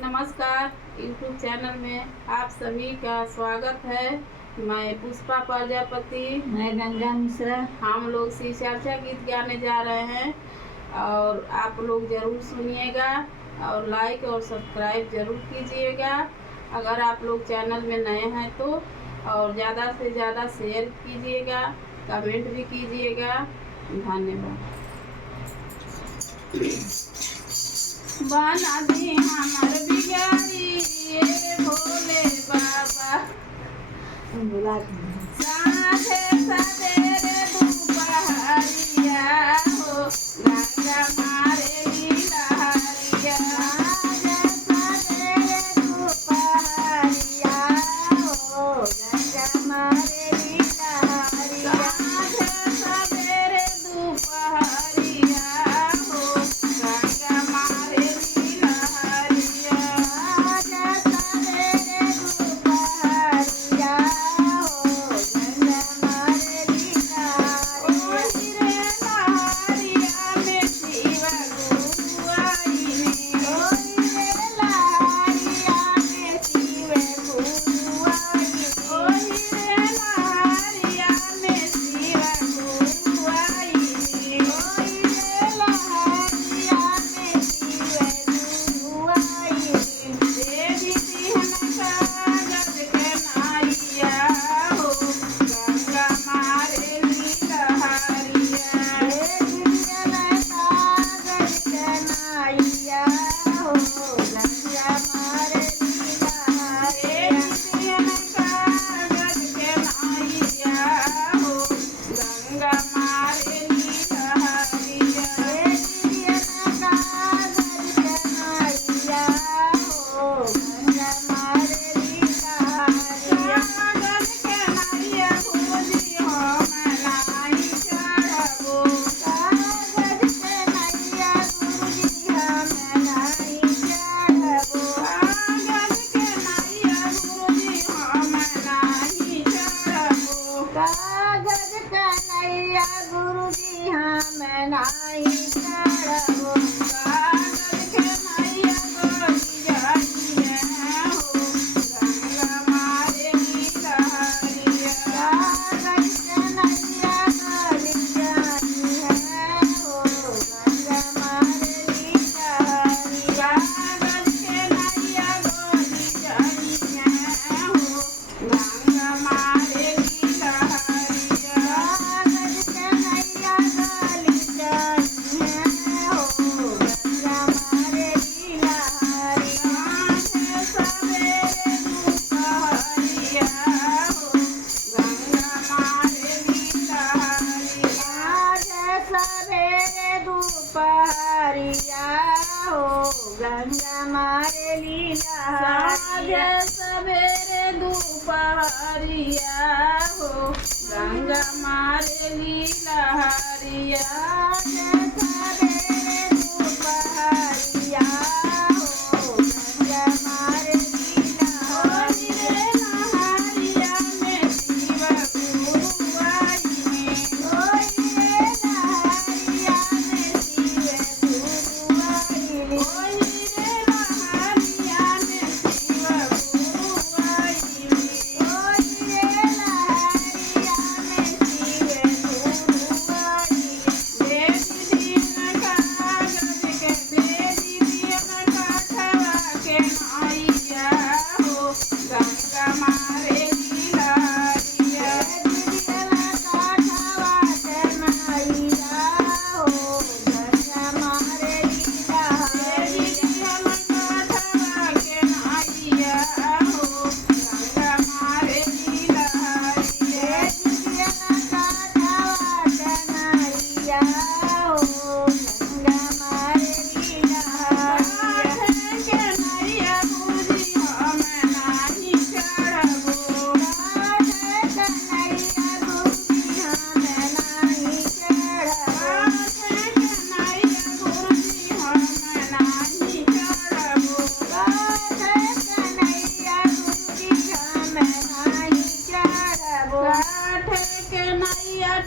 नमस्कार, YouTube channel में आप सभी का स्वागत है। मैं पुष्पा प्रजापति, मैं गंगा मिश्रा। हम लोग श्री चर्चा गीत गाने जा रहे हैं और आप लोग ज़रूर सुनिएगा और लाइक और सब्सक्राइब ज़रूर कीजिएगा। अगर आप लोग चैनल में नए हैं तो और ज़्यादा से ज़्यादा शेयर कीजिएगा, कमेंट भी कीजिएगा। धन्यवाद। बना दी हमर बिगारी ये भोले बाबा, साँझे सवेरे दुपहरिया हो गंगा मारे लीलहरिया। साँझे सवेरे दुपहरिया हो गंगा मारे लीलहरिया। साँझे सवेरे दुपहरिया हो गंगा मारे गुरुजी हम नहीं चढ़बो। कागज के नैया गोरी जाइए हो गंगा मारे लीलहरिया। कागज के नैया गोरी जाइए हो गंगा मारे लीलहरिया। कागज के नैया गोरी जाइए हो गंगा मारे गंगा मारे लीलहरिया। सवेरे दुपहरिया हो गंगा मारे लीलहरिया। सवेरे दुपहरिया हो गंगा मारे लीलहरिया। लहरिया में शिव गुरु आइने, लहरिया में शिव गुरु आइने।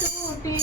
टूटी